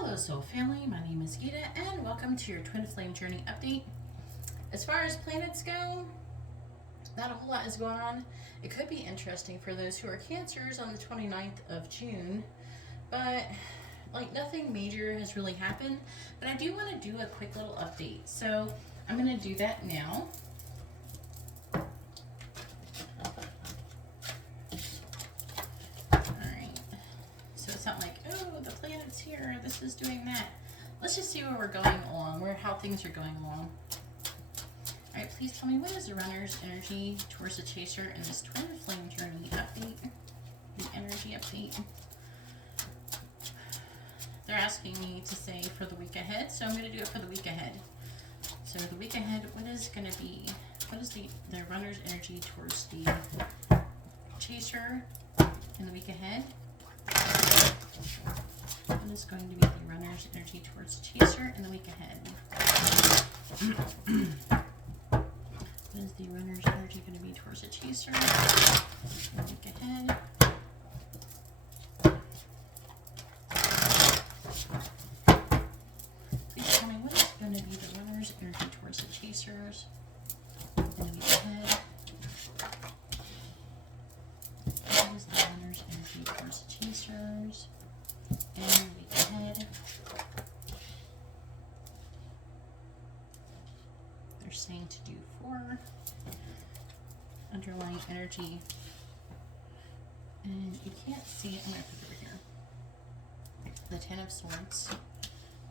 Hello Soul Family, my name is Geeta and welcome to your Twin Flame Journey update. As far as planets go, not a whole lot is going on. It could be interesting for those who are Cancers on the 29th of June, but like nothing major has really happened. But I do want to do a quick little update, so I'm going to do that now. Here, this is doing that. Let's just see where we're going along, how things are going along. All right, please tell me, what is the runner's energy towards the chaser in this Twin Flame Journey update? The energy update. They're asking me to say for the week ahead, so I'm going to do it for the week ahead. So the week ahead, what is going to be? What is the runner's energy towards the chaser in the week ahead? What is going to be the runner's energy towards the chaser in the week ahead? What is the runner's energy going to be towards the chaser in the week ahead? Please tell me, what is going to be the runner's energy towards the chasers in the week ahead? What is the runner's energy towards the chasers and the week ahead? They're saying to do 4 underlying energy, and you can't see it. I'm going to put it over here. The 10 of Swords,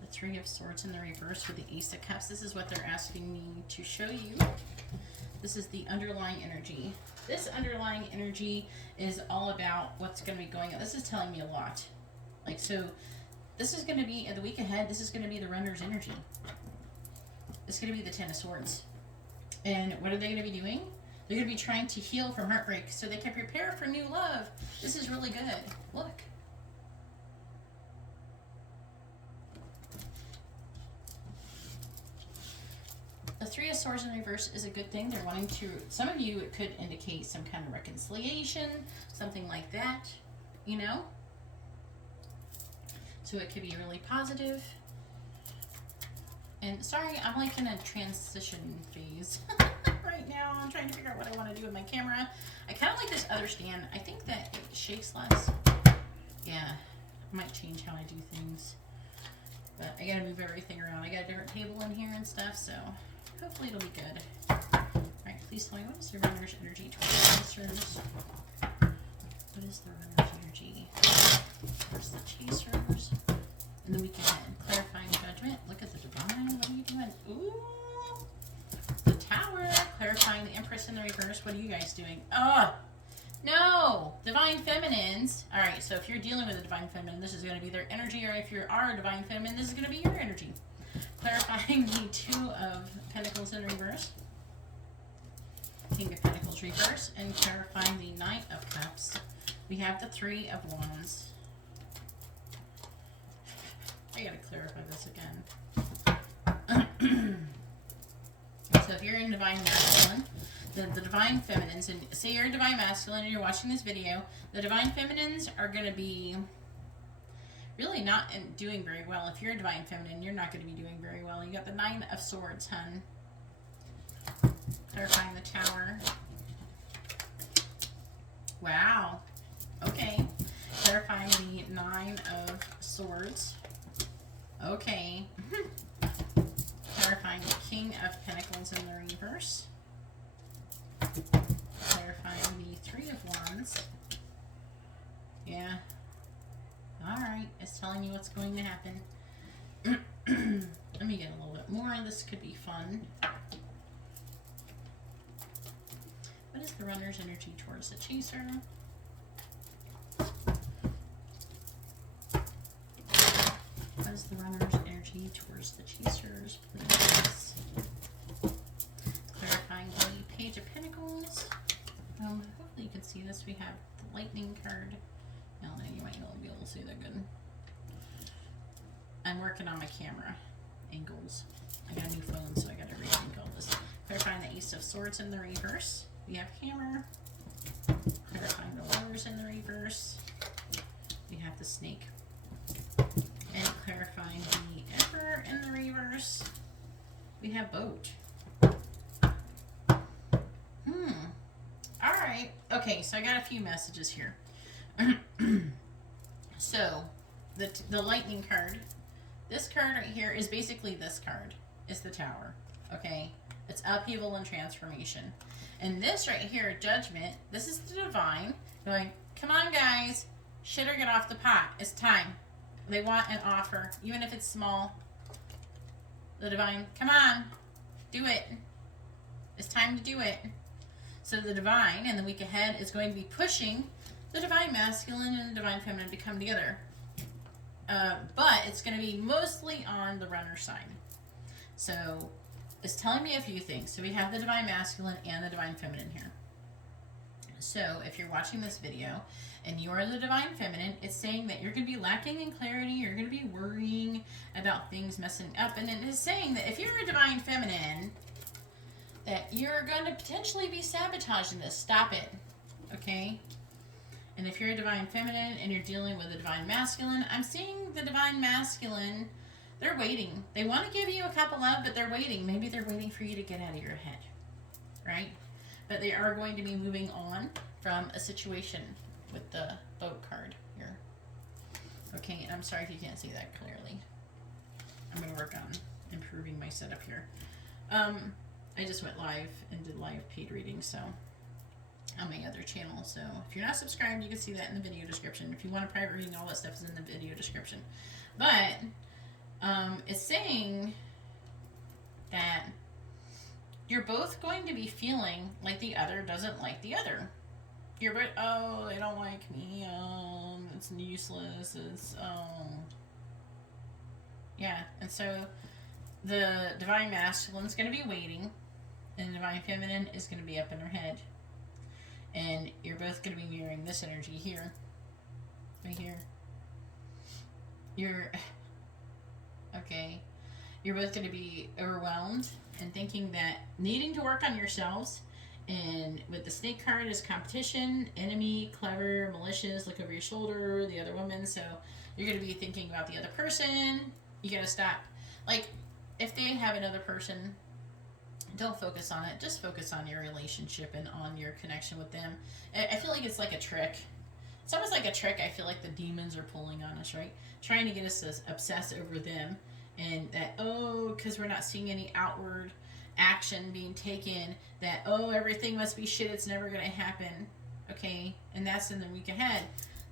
the 3 of Swords in the reverse with the Ace of Cups. This is what they're asking me to show you. This is the underlying energy. This underlying energy is all about what's going to be going on. This is telling me a lot. Like, so this is going to be, in the week ahead, this is going to be the runner's energy. It's going to be the 10 of Swords. And what are they going to be doing? They're going to be trying to heal from heartbreak so they can prepare for new love. This is really good. Look. The 3 of Swords in reverse is a good thing. They're wanting to, some of you, it could indicate some kind of reconciliation, something like that, you know? So it could be really positive. And sorry, I'm like in a transition phase right now. I'm trying to figure out what I want to do with my camera. I kind of like this other stand. I think that it shakes less. Yeah, I might change how I do things. But I gotta move everything around. I got a different table in here and stuff, so hopefully it'll be good. Alright, please tell me, what is the runner's energy towards the chasers? What is the runner's energy towards the chasers in the week ahead? Clarifying judgment. Look at the divine. What are you doing? Ooh! The Tower. Clarifying the Empress in the reverse. What are you guys doing? Oh! No! Divine Feminines. Alright, so if you're dealing with a Divine Feminine, this is going to be their energy, or if you are a Divine Feminine, this is going to be your energy. Clarifying the 2 of Pentacles in reverse. King of Pentacles reverse. And clarifying the Knight of Cups. We have the 3 of Wands. I gotta clarify this again. So if you're in Divine Masculine, the Divine Feminines, and say you're a Divine Masculine and you're watching this video, the Divine Feminines are going to be really not doing very well. If you're a Divine Feminine, you're not going to be doing very well. You got the 9 of Swords, hun. Clarifying the Tower. Wow. Okay. Clarifying the 9 of Swords. Okay. Clarifying the King of Pentacles in the reverse. Clarifying the 3 of Wands. Yeah. Alright. It's telling you what's going to happen. Let me get a little bit more. This could be fun. What is the runner's energy towards the chaser? What is the runner's energy towards the chasers, please? Clarifying the Page of Pentacles. Hopefully you can see this. We have the Lightning card. No, you might not be able to see that good. I'm working on my camera angles. I got a new phone, so I got to rethink all this. Clarifying the Ace of Swords in the reverse. We have Hammer. Clarifying the Lovers in the reverse. We have the Snake. And clarifying We have boat. All right. Okay, so I got a few messages here. So, the lightning card. This card right here is basically this card. It's the Tower. Okay? It's upheaval and transformation. And this right here, judgment, this is the divine going, come on guys, shit or get off the pot. It's time. They want an offer, even if it's small. The divine, come on, do it. It's time to do it. So the divine in the week ahead is going to be pushing the divine masculine and the divine feminine to come together. But it's going to be mostly on the runner side. So it's telling me a few things. So we have the divine masculine and the divine feminine here. So if you're watching this video and you are the divine feminine, it's saying that you're going to be lacking in clarity. You're going to be worrying about things messing up. And it is saying that if you're a divine feminine, that you're going to potentially be sabotaging this. Stop it. Okay? And if you're a divine feminine and you're dealing with a divine masculine, I'm seeing the divine masculine, they're waiting. They want to give you a cup of love, but they're waiting. Maybe they're waiting for you to get out of your head. Right? But they are going to be moving on from a situation with the boat card here. Okay, and I'm sorry if you can't see that clearly. I'm going to work on improving my setup here. I just went live and did live paid readings, so on my other channel. So if you're not subscribed, you can see that in the video description. If you want a private reading, all that stuff is in the video description. But it's saying that you're both going to be feeling like the other doesn't like the other. You're both, oh, they don't like me. It's useless. It's yeah. And so the divine masculine is going to be waiting, and the divine feminine is going to be up in her head. And you're both going to be mirroring this energy here. Right here. Okay. You're both going to be overwhelmed and thinking that needing to work on yourselves. And with the snake card is competition, enemy, clever, malicious, look over your shoulder, the other woman. So you're going to be thinking about the other person. You got to stop. Like, if they have another person, don't focus on it. Just focus on your relationship and on your connection with them. I feel like it's like a trick. It's almost like a trick. I feel like the demons are pulling on us, right? Trying to get us to obsess over them. And that, oh, because we're not seeing any outward action being taken, that, oh, everything must be shit. It's never going to happen. Okay? And that's in the week ahead.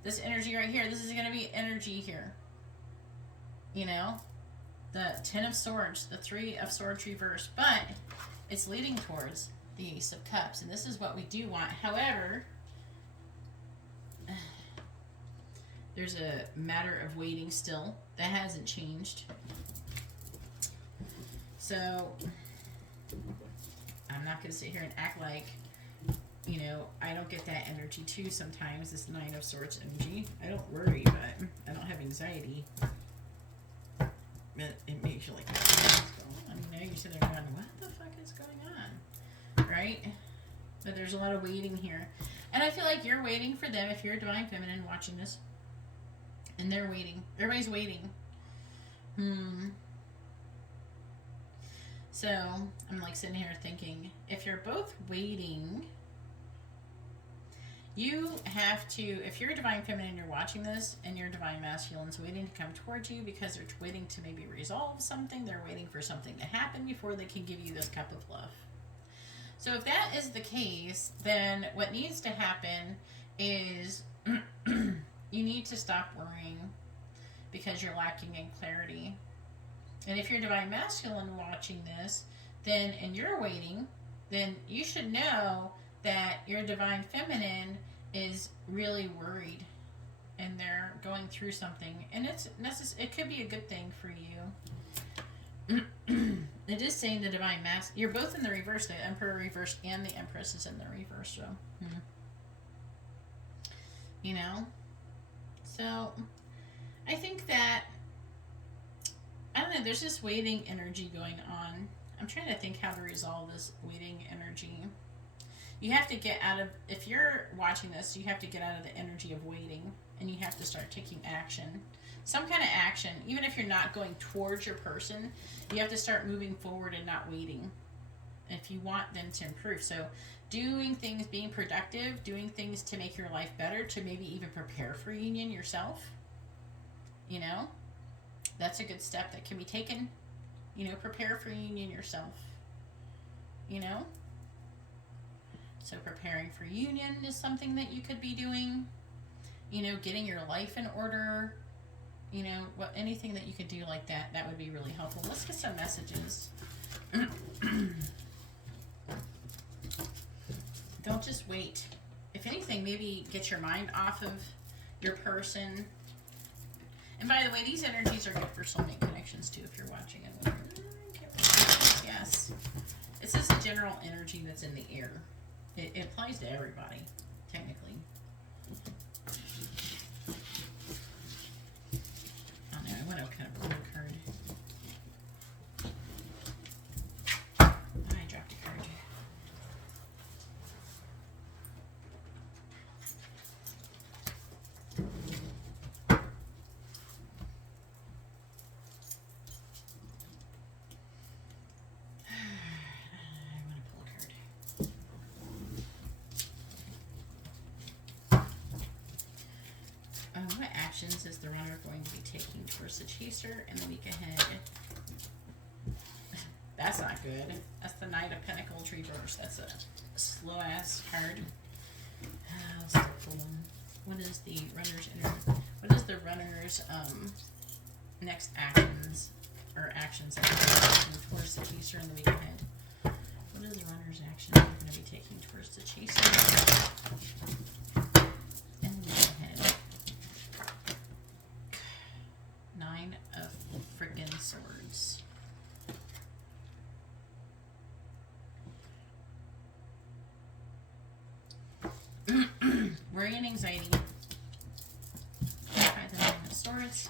This energy right here, this is going to be energy here. You know? The 10 of Swords, the 3 of Swords reversed, but it's leading towards the Ace of Cups, and this is what we do want. However, there's a matter of waiting still. That hasn't changed. So, I'm not going to sit here and act like, you know, I don't get that energy too sometimes, this 9 of Swords energy. I don't worry, but I don't have anxiety. It makes you like, what's going on? You know, you sit there going, what the fuck is going on? Right? But there's a lot of waiting here. And I feel like you're waiting for them if you're a divine feminine watching this. And they're waiting. Everybody's waiting. So, I'm like sitting here thinking, if you're both waiting, you have to, if you're a divine feminine and you're watching this, and your divine masculine's waiting to come towards you because they're waiting to maybe resolve something, they're waiting for something to happen before they can give you this cup of love. So if that is the case, then what needs to happen is you need to stop worrying because you're lacking in clarity. And if you're divine masculine watching this, then, and you're waiting, then you should know that your divine feminine is really worried and they're going through something, and it could be a good thing for you. It is saying the divine you're both in the reverse, the Emperor reversed and the Empress is in the reverse, so you know, so I think that, I don't know, there's this waiting energy going on. I'm trying to think how to resolve this waiting energy. You have to get out of, if you're watching this, you have to get out of the energy of waiting, and you have to start taking action. some kind of action. Even if you're not going towards your person, you have to start moving forward and not waiting if you want them to improve. So doing things, being productive, doing things to make your life better, to maybe even prepare for union yourself, you know, that's a good step that can be taken. You know, prepare for union yourself, you know. So preparing for union is something that you could be doing. You know, getting your life in order. You know, what, anything that you could do like that, that would be really helpful. Let's get some messages. Don't just wait. If anything, maybe get your mind off of your person. And by the way, these energies are good for soulmate connections too, if you're watching it. Yes. It says the general energy that's in the air. It applies to everybody, technically. Oh no, I want to kind of pull a card. I dropped a card. What actions is the runner going to be taking towards the chaser in the week ahead? That's not good. That's the Knight of Pentacles reverse. That's a slow ass card. I'll start pulling. What is the runner's what is the runner's next actions or actions that they're taking towards the chaser in the week ahead? What is the runner's action they're going to be taking towards the chaser in the week ahead? 9 of friggin' swords. Worry and anxiety. Clarify the 9 of swords.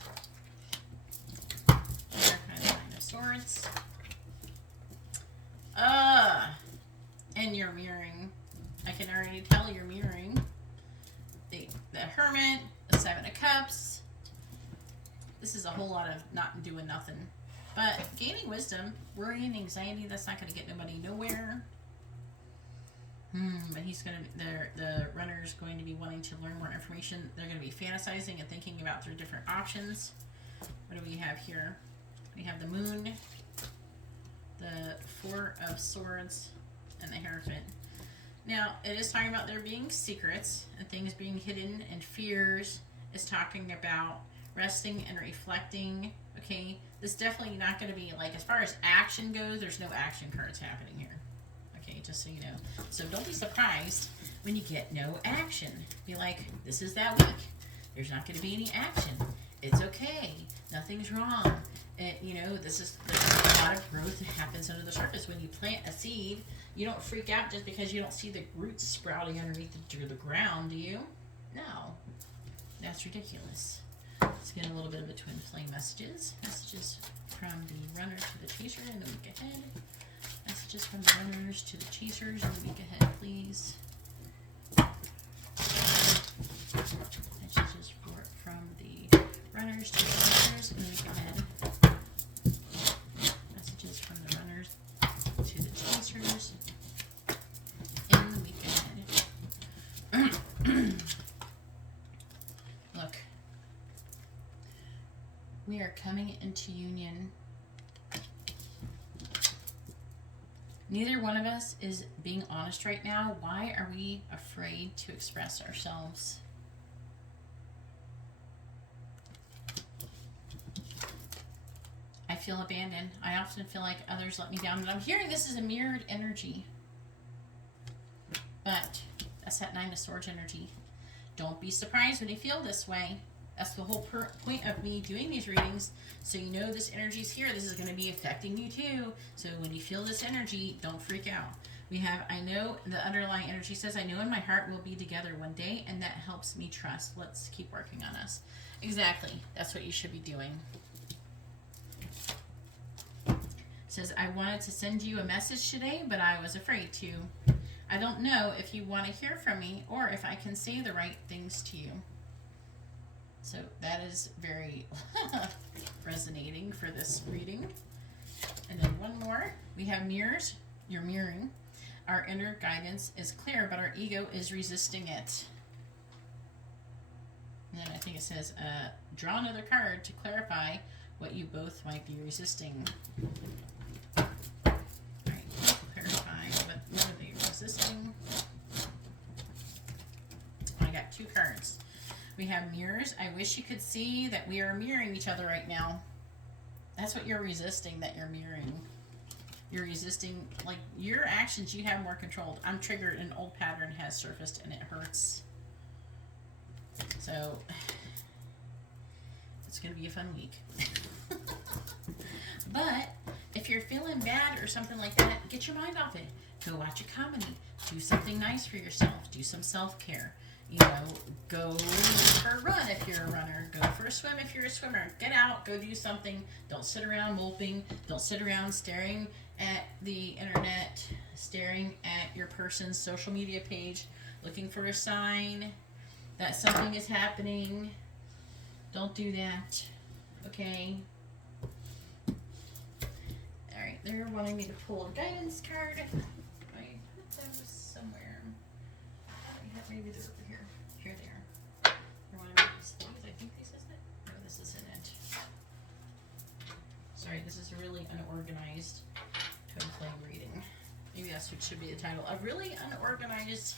Clarify the 9 of swords. And you're mirroring. I can already tell you're mirroring. The Hermit, the 7 of Cups. This is a whole lot of not doing nothing. But gaining wisdom, worry and anxiety, that's not going to get nobody nowhere. But he's going to, the runner's going to be wanting to learn more information. They're going to be fantasizing and thinking about their different options. What do we have here? We have the Moon, the 4 of Swords, and the Hierophant. Now, it is talking about there being secrets and things being hidden, and fears. It's talking about resting and reflecting. Okay, this is definitely not going to be like, as far as action goes, there's no action cards happening here. Okay, just so you know. So don't be surprised when you get no action. Be like, this is that week. There's not going to be any action. It's okay. Nothing's wrong. You know, there's a lot of growth that happens under the surface. When you plant a seed, you don't freak out just because you don't see the roots sprouting underneath the ground, do you? No. That's ridiculous. Let's get a little bit of a twin flame messages. Messages from the runner to the chaser in the week ahead. Messages from the runners to the chasers in the week ahead, please. Messages from the runners to the chasers in the week ahead. Messages from the runners to the chasers in the week ahead. Look. We are coming into union. Neither one of us is being honest right now. Why are we afraid to express ourselves? I feel abandoned. I often feel like others let me down. And I'm hearing this is a mirrored energy. But that's that 9 of Swords energy. Don't be surprised when you feel this way. That's the whole point of me doing these readings. So you know this energy's here. This is going to be affecting you too. So when you feel this energy, don't freak out. We have, I know, the underlying energy says, I know in my heart we'll be together one day, and that helps me trust. Let's keep working on us. Exactly. That's what you should be doing. It says, I wanted to send you a message today, but I was afraid to. I don't know if you want to hear from me or if I can say the right things to you. So that is very resonating for this reading. And then one more. We have mirrors. You're mirroring. Our inner guidance is clear, but our ego is resisting it. And then I think it says, draw another card to clarify what you both might be resisting. All right, clarify what are they resisting. I got 2 cards. We have mirrors. I wish you could see that we are mirroring each other right now. That's what you're resisting, that you're mirroring. You're resisting, like, your actions you have more control. I'm triggered, an old pattern has surfaced and it hurts. So, it's going to be a fun week. But, if you're feeling bad or something like that, get your mind off it. Go watch a comedy. Do something nice for yourself. Do some self-care. You know, go for a run if you're a runner. Go for a swim if you're a swimmer. Get out. Go do something. Don't sit around moping. Don't sit around staring at the internet, staring at your person's social media page, looking for a sign that something is happening. Don't do that. Okay? Alright, they're wanting me to pull a guidance card. I put those somewhere. Maybe they're over here. Here they are. They're wanting me to use these. I think this is it. No, this isn't it. Sorry, this is a really unorganized twin flame reading. Maybe that's what should be the title. A really unorganized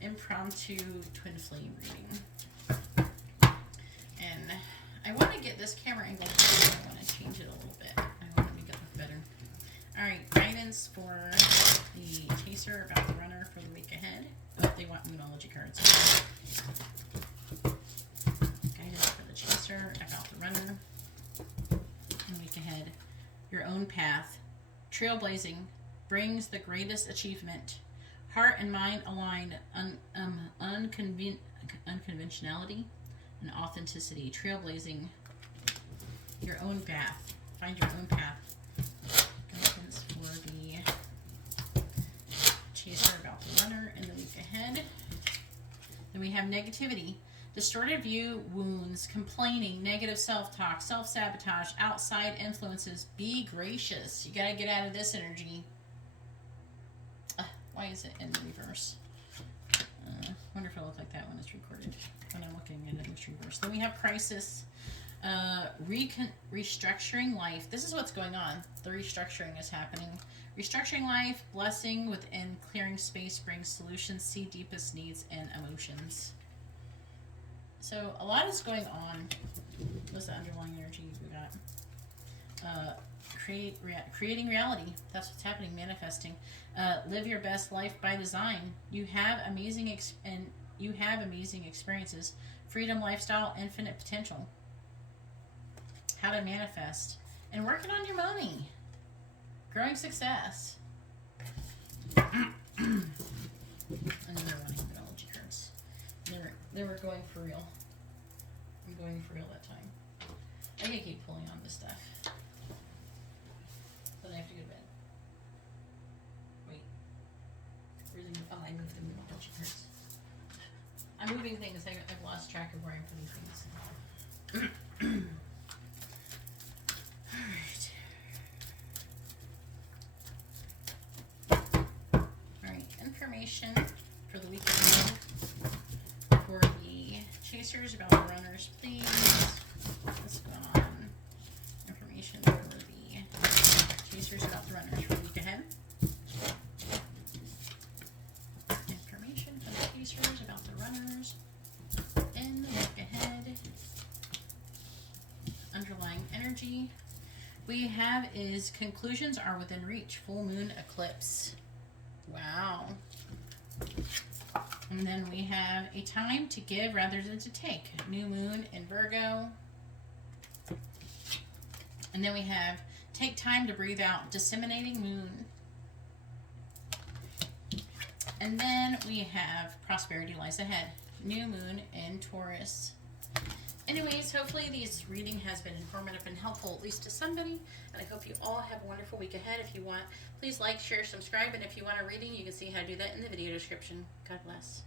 impromptu twin flame reading. And I want to get this camera angle. I want to change it a little bit. I want to make it look better. Alright, guidance for the chaser about the runner for the week ahead. Oh, they want Moonology cards. Guidance for the chaser about the runner in the week ahead. Your own path. Trailblazing brings the greatest achievement. Heart and mind aligned. Unconventionality and authenticity. Trailblazing your own path. Find your own path. Guidance for the chaser about the runner in the week ahead. Then we have negativity. Distorted view, wounds, complaining, negative self-talk, self-sabotage, outside influences. Be gracious. You gotta get out of this energy. Why is it in reverse? Wonder if it'll look like that when it's recorded. When I'm looking at it, it's reversed. Then we have crisis. Restructuring life. This is what's going on. The restructuring is happening. Restructuring life, blessing within, clearing space brings solutions, see deepest needs and emotions. So a lot is going on. What's the underlying energy we got? Creating reality. That's what's happening. Manifesting. Live your best life by design. You have amazing experiences. Freedom, lifestyle, infinite potential. How to manifest. And working on your money. Growing success. And then they're wanting Moonology cards. They were going for real. I'm going for real that time. I can keep pulling on this stuff. But I have to go to bed. Wait. I moved the Moonology cards. I'm moving things. I've lost track of where I'm putting things. Alright, information for the weekend for the chasers about the runners, please. What's going on? Information for the chasers about the runners for the week ahead. Information for the chasers about the runners in the week ahead. Underlying energy we have is conclusions are within reach. Full moon eclipse. Wow. And then we have a time to give rather than to take. New moon in Virgo. And then we have take time to breathe out. Disseminating moon. And then we have prosperity lies ahead. New moon in Taurus. Anyways, hopefully this reading has been informative and helpful, at least to somebody. And I hope you all have a wonderful week ahead. If you want, please like, share, subscribe. And if you want a reading, you can see how to do that in the video description. God bless.